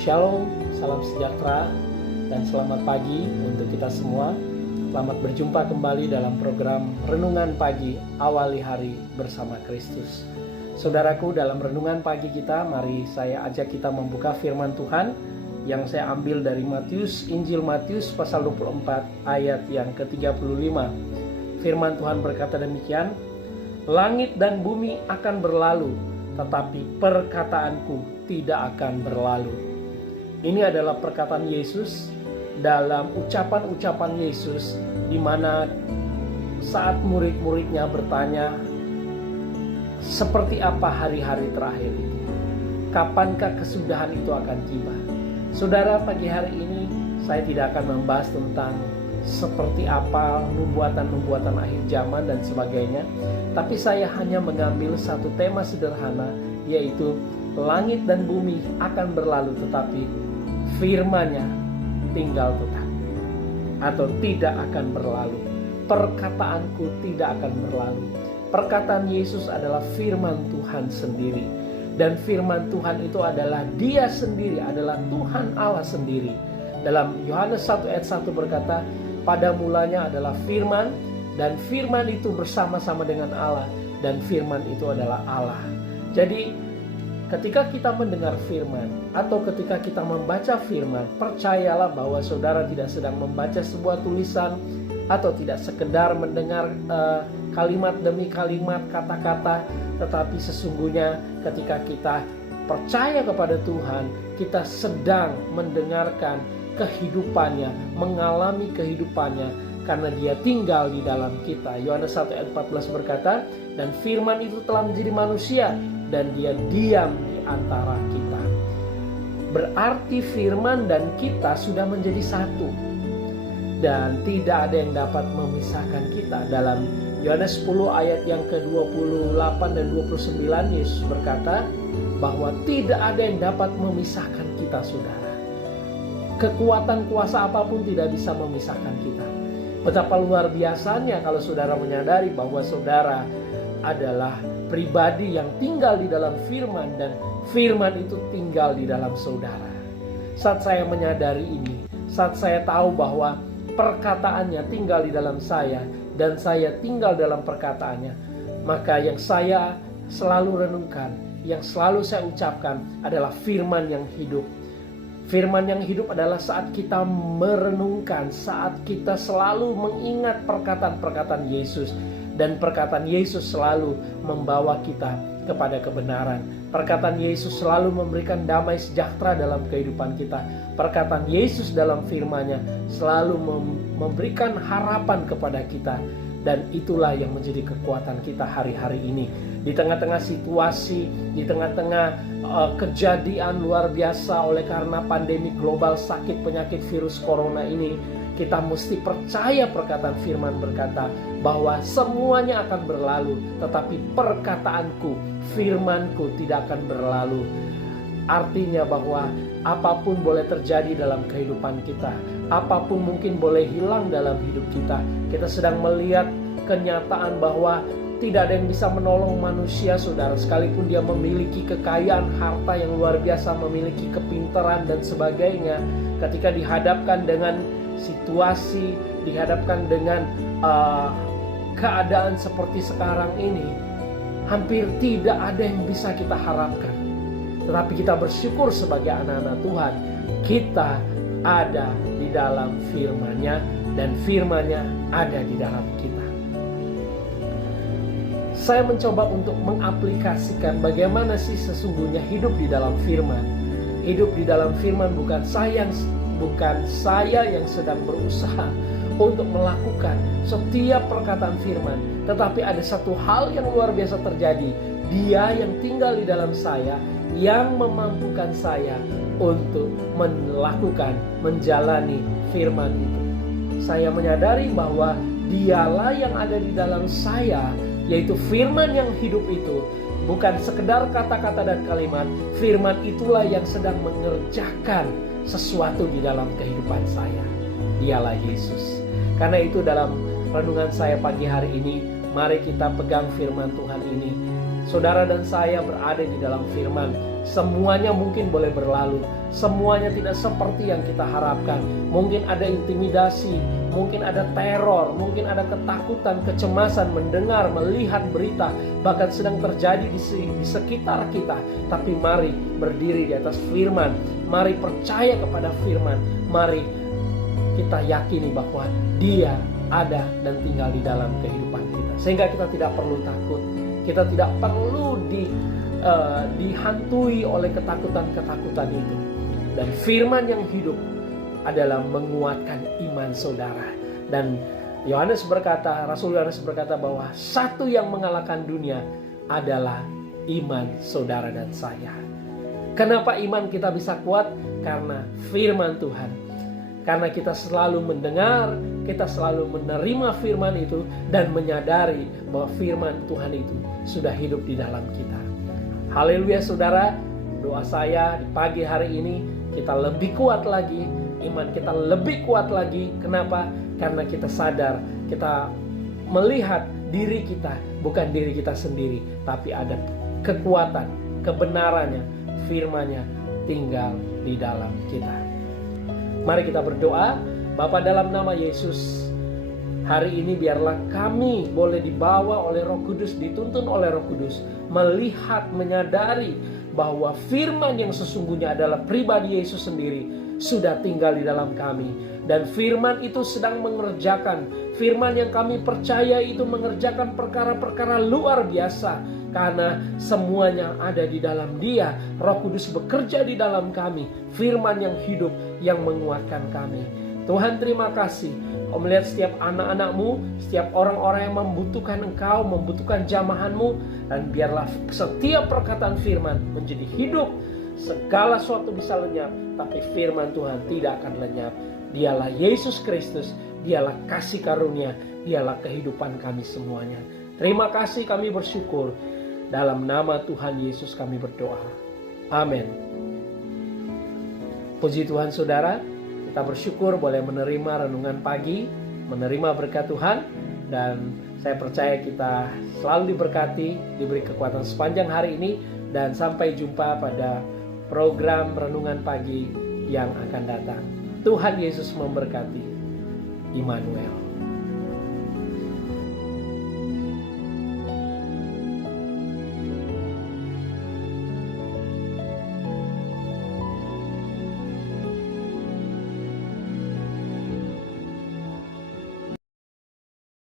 Shalom, salam sejahtera, dan selamat pagi untuk kita semua. Selamat berjumpa kembali dalam program Renungan Pagi Awali Hari Bersama Kristus. Saudaraku, dalam Renungan Pagi kita, mari saya ajak kita membuka firman Tuhan yang saya ambil dari Injil Matius pasal 24 ayat yang ke-35. Firman Tuhan berkata demikian, "Langit dan bumi akan berlalu, tetapi perkataanku tidak akan berlalu." Ini adalah perkataan Yesus dalam ucapan-ucapan Yesus, di mana saat murid-muridnya bertanya, seperti apa hari-hari terakhir itu? Kapankah kesudahan itu akan tiba? Saudara, pagi hari ini saya tidak akan membahas tentang seperti apa nubuatan-nubuatan akhir zaman dan sebagainya, tapi saya hanya mengambil satu tema sederhana, yaitu langit dan bumi akan berlalu, tetapi firman-Nya tinggal tetap atau tidak akan berlalu. Perkataanku tidak akan berlalu. Perkataan Yesus adalah firman Tuhan sendiri, dan firman Tuhan itu adalah Dia sendiri, adalah Tuhan Allah sendiri. Dalam Yohanes 1 ayat 1 berkata, pada mulanya adalah firman, dan firman itu bersama-sama dengan Allah, dan firman itu adalah Allah. Jadi ketika kita mendengar firman atau ketika kita membaca firman, percayalah bahwa saudara tidak sedang membaca sebuah tulisan atau tidak sekedar mendengar kalimat demi kalimat, kata-kata, tetapi sesungguhnya ketika kita percaya kepada Tuhan, kita sedang mendengarkan kehidupannya, mengalami kehidupannya, karena Dia tinggal di dalam kita. Yohanes 1 ayat 14 berkata, dan firman itu telah menjadi manusia dan Dia diam di antara kita. Berarti firman dan kita sudah menjadi satu, dan tidak ada yang dapat memisahkan kita. Dalam Yohanes 10 ayat yang ke-28 dan 29, Yesus berkata bahwa tidak ada yang dapat memisahkan kita, saudara. Kekuatan kuasa apapun tidak bisa memisahkan kita. Betapa luar biasanya kalau saudara menyadari bahwa saudara adalah pribadi yang tinggal di dalam firman, dan firman itu tinggal di dalam saudara. Saat saya menyadari ini, saat saya tahu bahwa perkataannya tinggal di dalam saya dan saya tinggal dalam perkataannya, maka yang saya selalu renungkan, yang selalu saya ucapkan adalah firman yang hidup. Firman yang hidup adalah saat kita merenungkan, saat kita selalu mengingat perkataan-perkataan Yesus. Dan perkataan Yesus selalu membawa kita kepada kebenaran. Perkataan Yesus selalu memberikan damai sejahtera dalam kehidupan kita. Perkataan Yesus dalam firman-Nya selalu memberikan harapan kepada kita. Dan itulah yang menjadi kekuatan kita hari-hari ini. Di tengah-tengah situasi, di tengah-tengah kejadian luar biasa oleh karena pandemi global, sakit penyakit virus corona ini, kita mesti percaya perkataan firman berkata bahwa semuanya akan berlalu, tetapi perkataanku, firmanku tidak akan berlalu. Artinya bahwa apapun boleh terjadi dalam kehidupan kita, apapun mungkin boleh hilang dalam hidup kita. Kita sedang melihat kenyataan bahwa tidak ada yang bisa menolong manusia, saudara, sekalipun dia memiliki kekayaan, harta yang luar biasa, memiliki kepintaran dan sebagainya. Ketika dihadapkan dengan situasi, dihadapkan dengan keadaan seperti sekarang ini, hampir tidak ada yang bisa kita harapkan. Tetapi kita bersyukur sebagai anak-anak Tuhan, kita ada di dalam firman-Nya, dan firman-Nya ada di dalam kita. Saya mencoba untuk mengaplikasikan bagaimana sih sesungguhnya hidup di dalam firman. Hidup di dalam firman bukan saya yang sedang berusaha untuk melakukan setiap perkataan firman, tetapi ada satu hal yang luar biasa terjadi. Dia yang tinggal di dalam saya, yang memampukan saya untuk melakukan, menjalani firman itu. Saya menyadari bahwa Dialah yang ada di dalam saya, yaitu firman yang hidup itu. Bukan sekedar kata-kata dan kalimat, firman itulah yang sedang mengerjakan sesuatu di dalam kehidupan saya. Dialah Yesus. Karena itu dalam renungan saya pagi hari ini, mari kita pegang firman Tuhan ini. Saudara dan saya berada di dalam firman, Semuanya mungkin boleh berlalu, semuanya tidak seperti yang kita harapkan. Mungkin ada intimidasi, mungkin ada teror, mungkin ada ketakutan, kecemasan mendengar, melihat berita, bahkan sedang terjadi di sekitar kita. Tapi mari berdiri di atas firman, mari percaya kepada firman, mari kita yakini bahwa Dia ada dan tinggal di dalam kehidupan kita. Sehingga kita tidak perlu takut, kita tidak perlu dihantui oleh ketakutan-ketakutan itu. Dan firman yang hidup adalah menguatkan iman saudara. Dan Rasul Yohanes berkata bahwa satu yang mengalahkan dunia adalah iman saudara dan saya. Kenapa iman kita bisa kuat? Karena firman Tuhan. Karena kita selalu mendengar, kita selalu menerima firman itu dan menyadari bahwa firman Tuhan itu sudah hidup di dalam kita. Haleluya saudara, doa saya di pagi hari ini kita lebih kuat lagi, iman kita lebih kuat lagi. Kenapa? Karena kita sadar, kita melihat diri kita, bukan diri kita sendiri, tapi ada kekuatan, kebenarannya, firman-Nya tinggal di dalam kita. Mari kita berdoa. Bapa, dalam nama Yesus, hari ini biarlah kami boleh dibawa oleh Roh Kudus, dituntun oleh Roh Kudus, melihat, menyadari bahwa firman yang sesungguhnya adalah pribadi Yesus sendiri sudah tinggal di dalam kami. Dan firman itu sedang mengerjakan, firman yang kami percaya itu mengerjakan perkara-perkara luar biasa. Karena semuanya ada di dalam Dia. Roh Kudus bekerja di dalam kami, firman yang hidup yang menguatkan kami. Tuhan, terima kasih. Kau melihat setiap anak-anak-Mu, setiap orang-orang yang membutuhkan Engkau, membutuhkan jamahan-Mu. Dan biarlah setiap perkataan firman menjadi hidup. Segala sesuatu bisa lenyap, tapi firman Tuhan tidak akan lenyap. Dialah Yesus Kristus, Dialah kasih karunia, Dialah kehidupan kami semuanya. Terima kasih, kami bersyukur. Dalam nama Tuhan Yesus kami berdoa. Amin. Puji Tuhan saudara. Kita bersyukur boleh menerima renungan pagi, menerima berkat Tuhan, dan saya percaya kita selalu diberkati, diberi kekuatan sepanjang hari ini, dan sampai jumpa pada program renungan pagi yang akan datang. Tuhan Yesus memberkati. Immanuel.